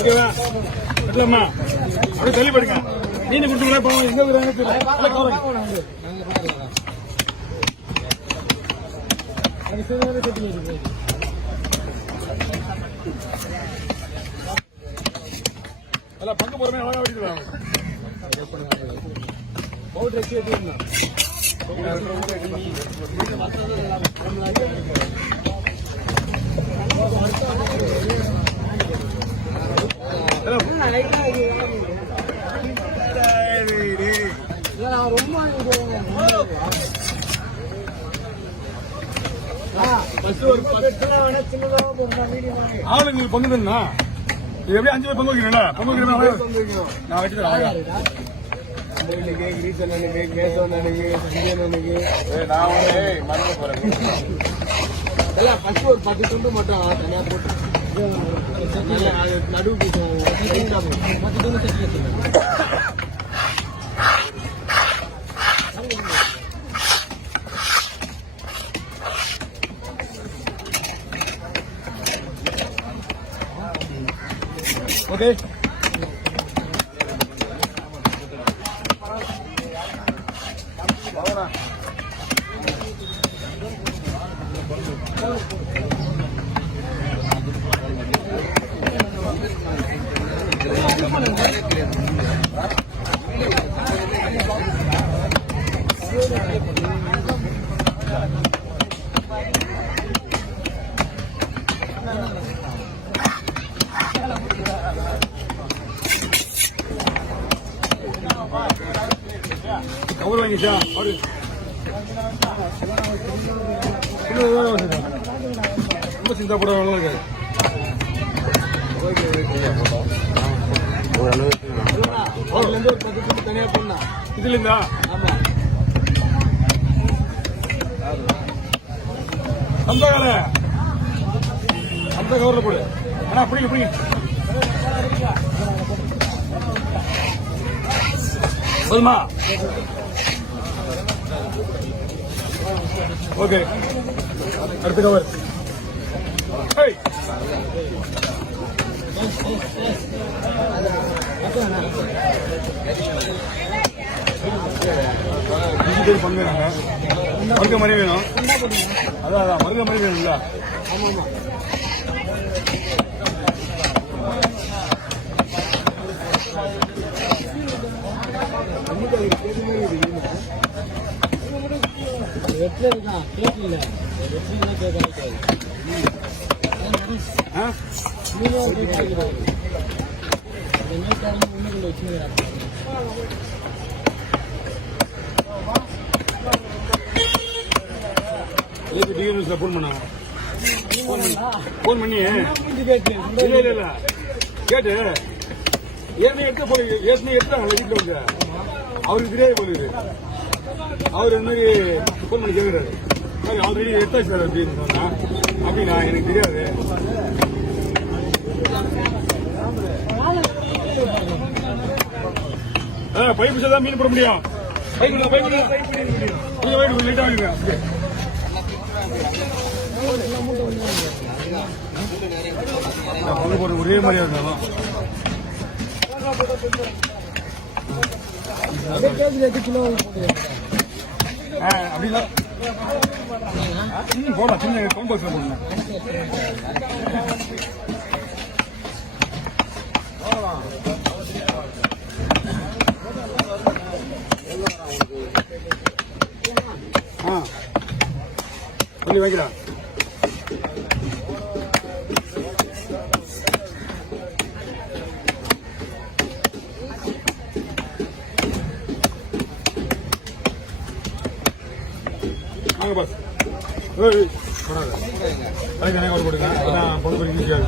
ஓகேவா? இல்லம்மா அப்படியே தள்ளி போடுங்க. மீன் கொடுத்துங்களா போவோம். எங்க பங்கு போறமே அழகா வெட்டிடுவாங்க. பவுடர் வச்சு வெட்டிடணும். ஆளுங்க பங்கு தானா? இது எப்படி 5 பேர் பங்கு வைக்கிறீங்களா? பங்கு வைக்கிறேன் நான் வச்சுக்கிறேன். ஒரு 10 துண்டு மட்டும் தனியா போட்டு நடுவு 10 துண்டு செஞ்சு ஓகே. கவர் வாங்கிச்சா அவரு ரொம்ப சிந்தா போட இருக்காது. தனியா போனா இதுல இருந்தா அந்த கவர்ல போடு. ஆனா அப்படி போதுமா? ஓகே. அடுத்த கவர். பங்கு மருக மாதிரி வேணும். அதான் மருக மாதிரி வேணும்ல. போன் பண்ண போன் பண்ணி இல்ல கேட்டு ஏற்கனவே எடுத்தாங்க வீட்டுல வந்து அவருக்கு தெரியாது போலுது. அவர் இந்த மாதிரி போன் பண்ணி கேட்கிறாரு. ஆல்ரெடி எடுத்தாச்சு சார் அப்படின்னு சொன்னா. அப்படின்னா எனக்கு தெரியாது. பைப் தான் மீன் போட முடியும். லேட்டா வாங்க. ஒரே மாதிரியா இருந்தாலும் அப்படின்னா போடலாம். சின்ன காம்பாக்ஸ் போடணும். கொஞ்சம் வைக்கலாம். வாங்க பாஸ். போடாது அதுக்கு எனக்கு ஒரு கொடுங்க. அதான் பொண்ணு போய் ஈஸியாக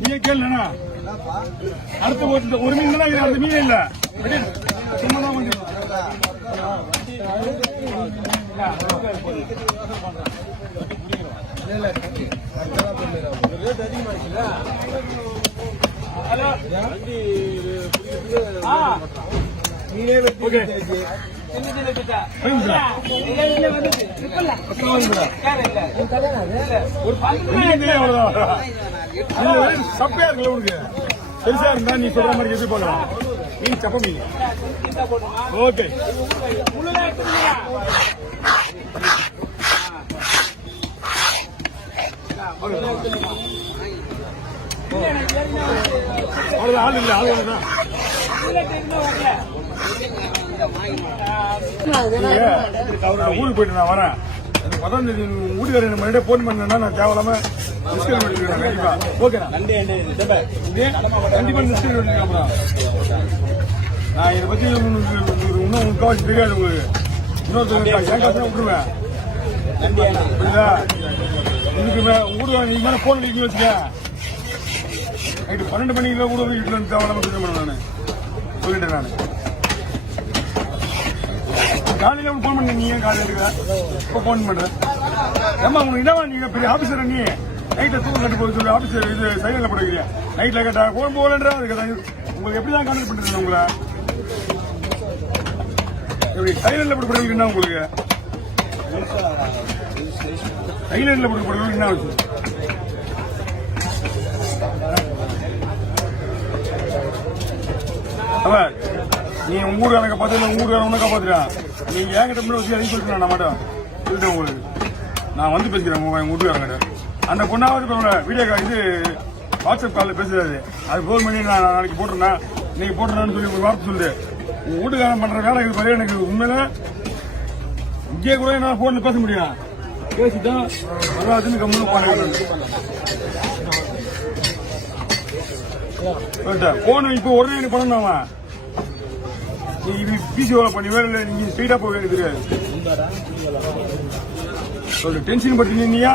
நீங்க கேளுண்ணா அடுத்த ஒரு மீன் தான் அந்த மீன் இல்ல சும்மா தான் வந்து மீனே சப்பையா இருக்குல்ல உனக்கு பெருசா இருந்தா நீ சொல்ற மாதிரி எப்படி போகலாம் மீன் சப்ப மீன் ஓகே அவ்வளவுதான் ஆள் இல்லை ஆள் ஒண்ணுதான் ஊருக்கு போயிட்டு நான் வரேன் அதான் வீட்டுக்கார மறுபடியும் போன் பண்ணா நான் தேவையில்லாம டிஸ்கவுண்ட் பண்ணிக்கிறேன் கண்டிப்பா ஓகேண்ணா கண்டிப்பா டிஸ்கவுண்ட் பண்ணிக்கிறேன் அப்புறம் நான் இதை பத்தி இன்னும் முக்காவாசி தெரியாது உங்களுக்கு இன்னொருத்தர் என் காசு விட்டுருவேன் புரியுதா இதுக்கு வீடு நீங்க மேல போன் அடிக்க வச்சுக்க நைட்டு 12 மணிக்கு கூட வீட்டுல இருந்து தேவையில்லாம சொல்ல நான் சொல்லிட்டேன் நான் காலையில உனக்கு போன் பண்ண நீ ஏன் காலையில் எடுக்கிற இப்போ போன் பண்றேன் ஏமா உனக்கு என்னவா நீங்க பெரிய ஆபீசர் நீ நைட்டை தூக்கம் கட்டு போய் சொல்லி ஆபீசர் இது சைலண்ட்ல போடுவீங்க நைட்ல கேட்டா போன் போகலன்றா அதுக்கு உங்களுக்கு எப்படிதான் கான்டாக்ட் பண்றது உங்களை எப்படி சைலண்ட்ல போட்டு போடுவீங்கன்னா உங்களுக்கு சைலண்ட்ல போட்டு போடுவீங்க என்ன ஆச்சு அவன் நீ உங்க ஊருக்காரங்க பார்த்து உங்க ஊருக்காரன் ஒண்ணு காப்பாத்துறான் நீங்க என்கிட்ட முன்னாடி வச்சு அதையும் சொல்லிட்டு நான் மாட்டேன் சொல்லிட்டேன் உங்களுக்கு நான் வந்து பேசிக்கிறேன் உங்க வீட்டுக்காரங்கிட்ட அந்த பொண்ணாவது வீடியோ இது வாட்ஸ்அப் காலில் பேசுறாரு அது ஃபோன் பண்ணி நான் நாளைக்கு போட்டுறேன் இன்னைக்கு போட்டுறேன்னு சொல்லி ஒரு வார்த்தை சொல்லுது உங்க வீட்டுக்காரன் பண்ற வேலை இது பாரு எனக்கு உண்மையில இங்கே கூட நான் போன்ல பேச முடியும் பேசிட்டா வராதுன்னு கம்முன்னு போன் இப்போ உடனே எனக்கு பண்ணணும் அவன் நீ பிசி வேலை பண்ணி வேலை நீங்க ஸ்ட்ரெயிட்டா போக வேண்டியது தெரியாது டென்ஷன் படுத்தி நீயா